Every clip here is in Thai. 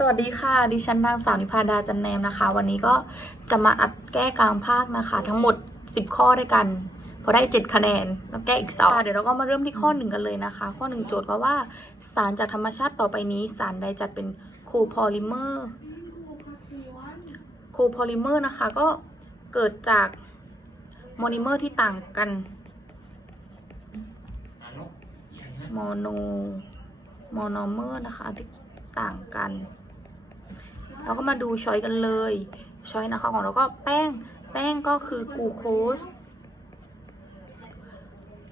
สวัสดีค่ะ ดิฉันนางสาวนิพาดาจันแนมนะคะ วันนี้ก็จะมาอัดแก้กลางภาคนะคะ ทั้งหมด 10 ข้อด้วยกัน พอได้ 7 คะแนนต้องแก้อีกสองเดี๋ยวเราก็มาเริ่มที่ข้อหนึ่งกันเลยนะคะ ข้อหนึ่งโจทย์ก็ว่าสารจากธรรมชาติต่อไปนี้ สารใดจัดเป็นโคพอลิเมอร์โคพอลิเมอร์นะคะก็เกิดจากโมนิเมอร์ที่ต่างกันโมโนโมโนเมอร์นะคะที่ต่างกัน เราก็มาดูช้อยกันเลยช้อยนะคะของเราก็แป้งแป้งก็คือกูโคส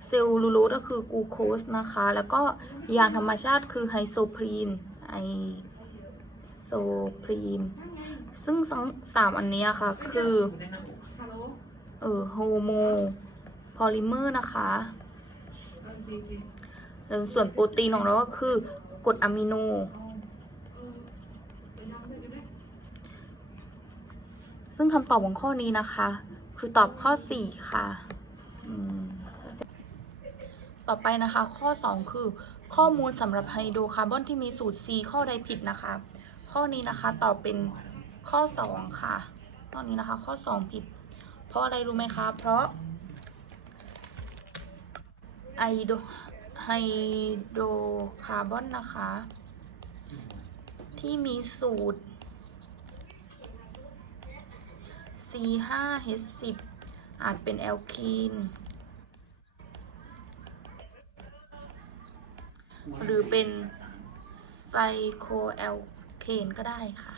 เซลลูโลสก็คือกูโคสนะคะ แล้วก็ยางธรรมชาติคือไฮโซพรีนไอโซพรีนซึ่งทั้งสามอันนี้ค่ะ คือเออโฮโมพอลิเมอร์นะคะแล้วส่วนโปรตีนของเราก็คือกรดอะมิโน ซึ่งคำตอบของข้อนี้นะคะ คือตอบข้อ 4 ค่ะ ต่อไปนะคะ ข้อ 2 คือ ข้อมูลสำหรับไฮโดรคาร์บอนที่มีสูตร C ข้อใดผิดนะคะ ข้อนี้นะคะตอบเป็นข้อ 2 ค่ะ ข้อนี้นะคะ ข้อ 2 ผิด เพราะอะไรรู้ไหมคะ เพราะไอโดไฮโดรคาร์บอนนะคะ ที่มีสูตร C5H10 อาจเป็นแอลคีน หรือเป็นไซโคแอลเคนก็ได้ค่ะ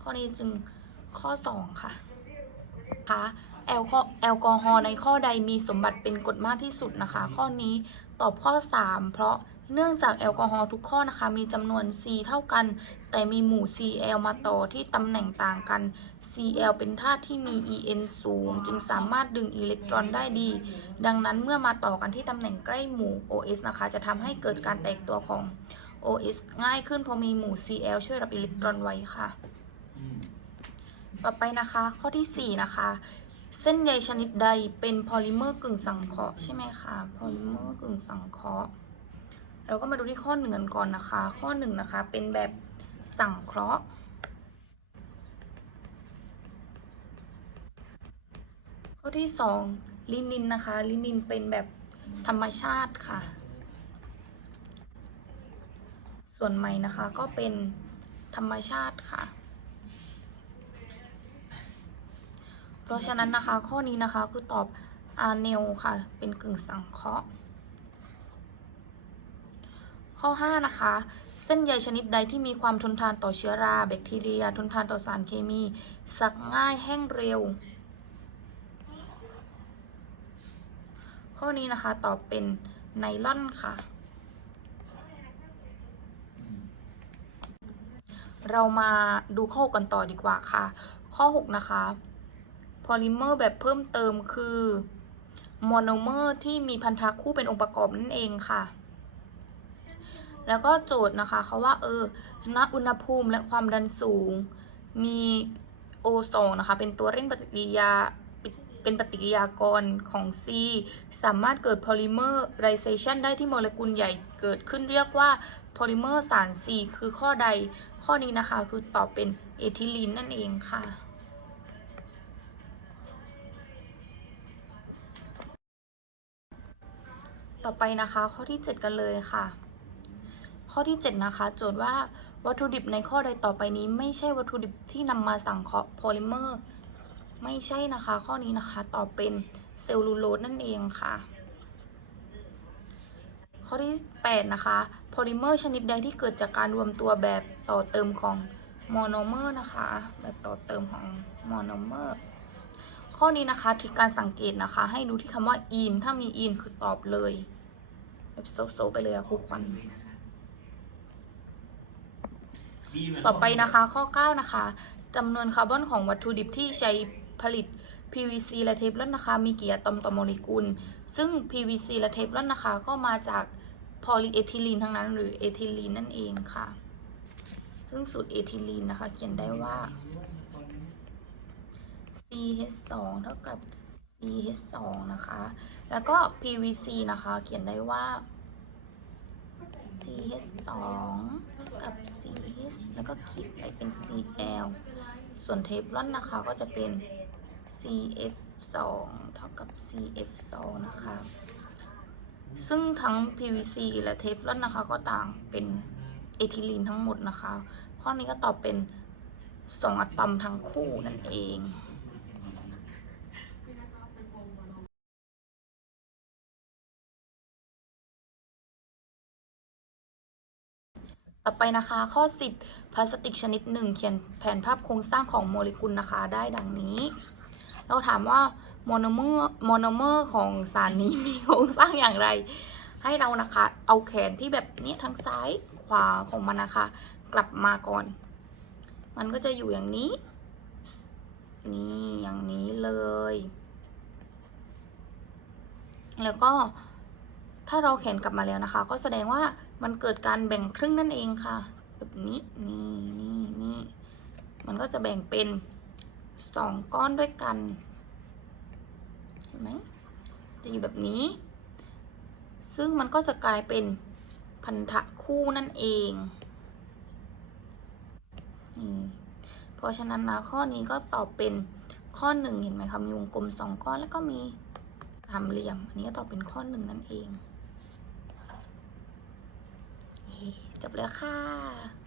ข้อนี้จึงข้อ 2 ค่ะคะแอลกอแอลกอฮอล์ในข้อใดมีสมบัติเป็นกรดมากที่สุดนะคะ ข้อนี้ตอบข้อ 3 เพราะ เนื่องจากแอลกอฮอล์ทุกข้อนะคะ มีจำนวน C เท่ากัน แต่มีหมู่ Cl มาต่อที่ตำแหน่งต่างกัน Cl เป็นธาตุที่มี En สูง จึงสามารถดึงอิเล็กตรอนได้ดี ดังนั้นเมื่อมาต่อกันที่ตำแหน่งใกล้หมู่ OS นะคะ จะทำให้เกิดการแตกตัวของ OS ง่ายขึ้นเพราะมีหมู่ Cl ช่วยรับอิเล็กตรอนไว้ค่ะ ต่อไปนะคะ ข้อที่ 4 นะคะเส้นใยชนิดใดเป็นพอลิเมอร์กึ่งสังเคราะห์ใช่ไหมคะ พอลิเมอร์กึ่งสังเคราะห์ เราก็มาดูที่ข้อหนึ่งกันก่อนนะคะ ข้อหนึ่งนะคะ เป็นแบบสังเคราะห์ข้อที่สองลินินนะคะ ลินินเป็นแบบธรรมชาติค่ะ ส่วนไหมนะคะก็เป็นธรรมชาติค่ะ เพราะฉะนั้นนะคะข้อนี้นะคะคือตอบอาเนลค่ะ เป็นกึ่งสังเคราะห์ ข้อ 5 นะคะ เส้นใยชนิดใดที่มีความทนทานต่อเชื้อรา แบคทีเรีย ทนทานต่อสารเคมี สักง่ายแห้งเร็ว ข้อนี้นะคะตอบเป็นไนล่อนค่ะ เรามาดูข้อกันต่อดีกว่าค่ะ ข้อ 6 นะคะพอลิเมอร์แบบเพิ่มเติมคือโมโนเมอร์ที่มีพันธะคู่เป็นองค์ประกอบนั่นเองค่ะ แล้วก็โจทย์นะคะเขาว่าเออณอุณหภูมิและความดันสูง มีโอสองนะคะ เป็นตัวเร่งปฏิกิริยาเป็นปฏิกิริยากรของ C สามารถเกิดพลิเมอร์ไรเซชันได้ที่โมเลกุลใหญ่เกิดขึ้นเรียกว่าพลิเมอร์สาร C คือข้อใดข้อนี้นะคะ คือตอบเป็นเอทิลีนนั่นเองค่ะต่อไปนะคะ ข้อที่ 7 กันเลยค่ะ ข้อที่ 7 นะคะ โจทย์ว่าวัตถุดิบในข้อใดต่อไปนี้ ไม่ใช่วัตถุดิบที่นำมาสังเคราะห์โพลิเมอร์ไม่ใช่นะคะ ข้อนี้นะคะตอบเป็นเซลลูโลสนั่นเองค่ะ ข้อที่ 8 นะคะโพลิเมอร์ชนิดใดที่เกิดจากการรวมตัวแบบต่อเติมของโมโนเมอร์นะคะ แบบต่อเติมของโมโนเมอร์ข้อนี้นะคะทริคการสังเกตนะคะ ให้ดูที่คำว่า in ถ้ามี in คือตอบเลย แบบโซๆไปเลยอะครูควัน ต่อไปนะคะข้อ 9 นะคะจำนวนคาร์บอนของวัตถุดิบที่ใช้ผลิต PVC และเทฟลอนนะคะ มีกี่อะตอมต่อโมเลกุล ซึ่ง PVC และเทฟลอนนะคะ ก็มาจากพอลีเอทิลีนทั้งนั้น หรือเอทิลีนนั่นเองค่ะ ซึ่งสูตรเอทิลีนนะคะ เขียนได้ว่า CH2 เท่ากับ CH2 นะคะ แล้วก็ PVC นะคะ เขียนได้ว่า CH2 ก็ แล้วก็ขีดไปเป็น CL ส่วนเทฟลอนนะคะก็จะเป็น CF 2เท่ากับ CF 2นะคะ ซึ่งทั้ง PVC และเทฟลอนนะคะก็ต่างเป็นเอทิลีนทั้งหมดนะคะ ข้อนี้ก็ตอบเป็น 2 อะตอมทั้งคู่นั่นเอง ต่อไปนะคะ ข้อ 10 พลาสติกชนิดหนึ่งเขียนแผนภาพโครงสร้างของโมเลกุลนะคะได้ดังนี้ เราถามว่าโมโนเมอร์โมโนเมอร์ของสารนี้มีโครงสร้างอย่างไร ให้เรานะคะเอาแขนที่แบบนี้ทั้งซ้ายขวาของมันนะคะ กลับมาก่อน มันก็จะอยู่อย่างนี้ นี่อย่างนี้เลย แล้วก็ถ้าเราแขนกลับมาแล้วนะคะ ก็แสดงว่า มันเกิดการแบ่งครึ่งนั่นเองค่ะ แบบนี้นี่นี่นี่มันก็จะแบ่งเป็นสองก้อนด้วยกันเห็นไหมจะอยู่แบบนี้ ซึ่งมันก็จะกลายเป็นพันธะคู่นั่นเองนี่เพราะฉะนั้นนะข้อนี้ก็ตอบเป็นข้อหนึ่งเห็นไหมคะมีวงกลมสองก้อนแล้วก็มีสามเหลี่ยม อันนี้ก็ตอบเป็นข้อหนึ่งนั่นเอง เย้ จบแล้วค่ะ